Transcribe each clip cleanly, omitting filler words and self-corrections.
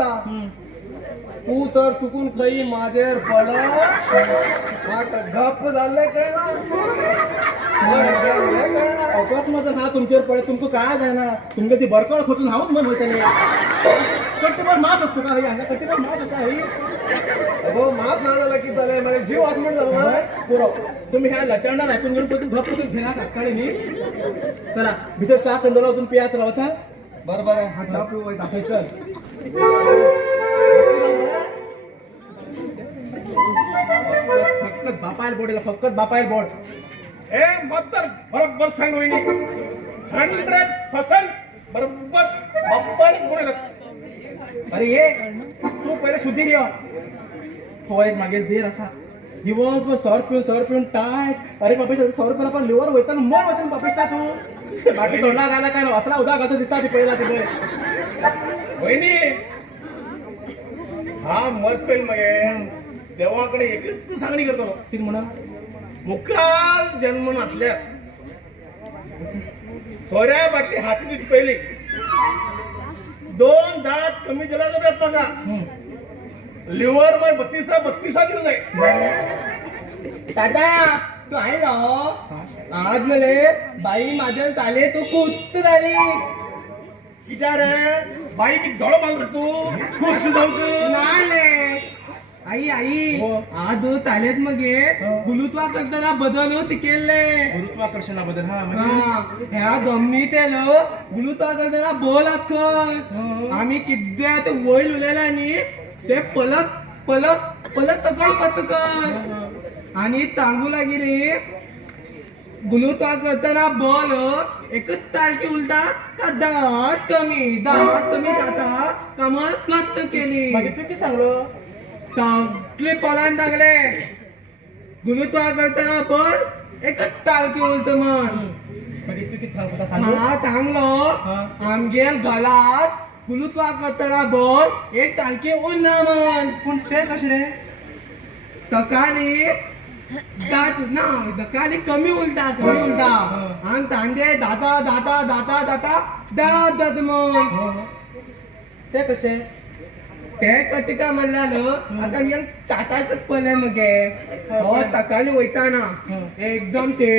दिसता तू तर चुकून खई माझेर पड म्हाका गप्प झाले कळना अकस्मात हा तुमचेर पडे तुमचं काय जायना तुमच्या ती बरकड खोचून हावच मन होते कट्टीवर मास असतो का हांगा कट्टीवर मास असा अगो मात ना झाला की झालंय मला जीव आजमेंट झाला ना पुरो तुम्ही ह्या लचांडात ऐकून घेऊन पण गप्प घेणार सकाळी मी चला भितर चहा कंदोला अजून पियाच राहायचा बरोबर आहे हा चहा पिऊ दाखव चल फक्त बापायल बोर्ड फक्त बापायल बोर्ड ए मात्र बरोबर सांग वहिनी 100% बरोबर बाप्पाने गुण येतात. अरे ये तू पहिले शुद्धी घे तो एक मागे देर असा दिवसभर सौर पिऊन टाय अरे बापे 100 रुपयाला पण लिव्हर होता मन होतं बापेश का तू बाकी तोडला गायला काय असला उदा गातो दिसता ती पहिला तिथे वहिनी हा मस्त पेन मगे देवाकडे एकच सांगणी करतो ना. ठीक म्हणा मुखाल जन्म नसल्या सोऱ्या बाटली हाती दिली पहिली 2 दात कमी जलाचा प्रयत्न बघा लिव्हर मग 32 दिलं जाईल. दादा तू आहे ना आज मले बाई माझ्या चाले तू कुत्त झाली विचार बाई की डोळ माल तू खुश जाऊ नाही आई आई हो. आज चालेत मग गुलुत्वा करताना बदल होते केले गुरुत्वाकर्षणाबद्दल हा म्हणजे ह्या गम्मी तेल गुलुत्वा करताना बोल आखन आम्ही किद्या ते वैल उलेला आणि ते पलक पलक पलक तकड पतकन आणि तांगू लागली गुलुत्वा करताना बॉल एकच तारखे उलटा का दात कमी जाता कामं कत केली मागे तू किती सांगलो टाकले पलान टाकले गुलुत्वा करताना पण एकच तारखे उलट मन मागे तू किती सांगतो हा चांगलो आमगेर घालात गुलुत्वा करताना बॉल एक तारखे उन्हा मन पण ते कसे रे तकाली दात ना दकाली कमी उलटा आणि तांडे दाता दात जात मन ते कसे ते कटिका म्हणलं आता मी टाटाच पडले मगे हो तकाली वयताना एकदम ते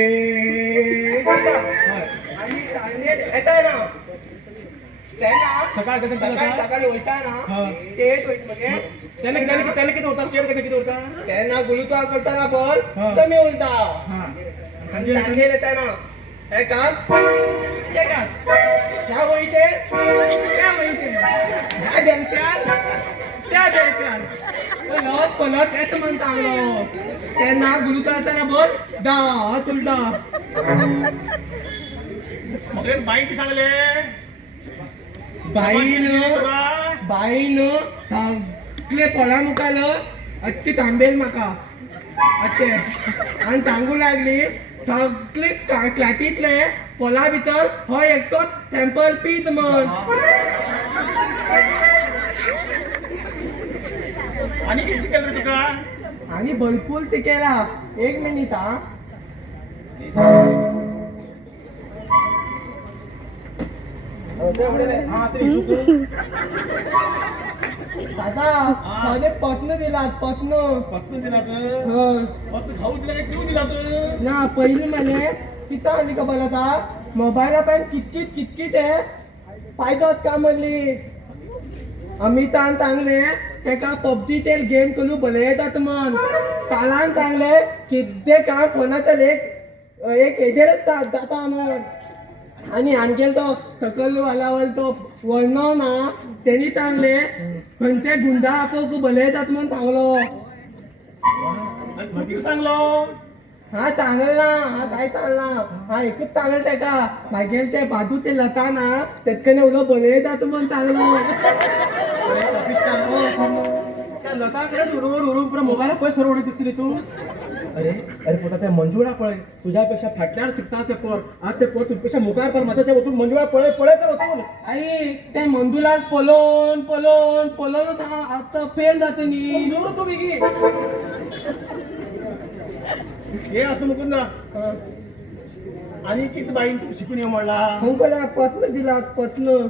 आणि तांडे येता ना सकाळ कधी तकाली वयताना तेच वयत मगे त्याला किती होता स्टेट किती होता त्यांना गुलुत्वा करताना बॉल कमी उलटा आणि तांडे येताना हे काम ते काम ह्या वयते त्या वयते ह्या देलत्यान पलट येत म्हण चांगलो त्यांना गुलुत्वा करताना बॉल दात उलटा मग बाई की सांगले बाईन थांबले पोला मुखालं अत्ती थांबेल म्हाका अत्ते आणि सांगू लागली थकले क्लाटीतले पोला भितर हो एकटो टेम्पल पीत म्हण आणि किती शिकेल रे तुका आणि भरपूर ते केला 1 मिनिट हा दादा माझे पत्न दिलात पत्न दिला तर पत्न खाऊ दिला का ठेवून दिला तर ना पहिली मने पिता आली का बघा आता मोबाईला पण कितकित आहे फायदोत का म्हणली अमितान चांगले तेका पबजीचे गेम करू भले येतात मन कालान चांगले किद्दे काम फोनाचेर एक हेजेरच जाता मन आणि आणखीन तो सकलवालावर तो वळणो ना त्यांनी चांगले खंयचे गुंडा आपोवक भले येतात म्हण सांगलो किती सांगलो हा चांगला हा काय चांगला हा एकच चांगलं तेका मागेल ते बाजू ते लता ना तेतकने उलो भले येतात म्हण चांगलो त्या लताकडे उडून पुरा मोबाईल पैसे सरवडी दिसतली तू अरे पोटा त्या मंजुळा पळे तुझ्यापेक्षा फाटल्यावर शिकता ते पोट आज ते पोट तुझ्यापेक्षा मुखार पर माझं ते उठून मंजुळा पळे तर होतो आई ते मंदुला पलोन आता फेल जातो नी तू बिगी हे असं मुकुंदा आणि किती बाईन तू शिकून ये म्हणला अंकला पत्न दिला पत्न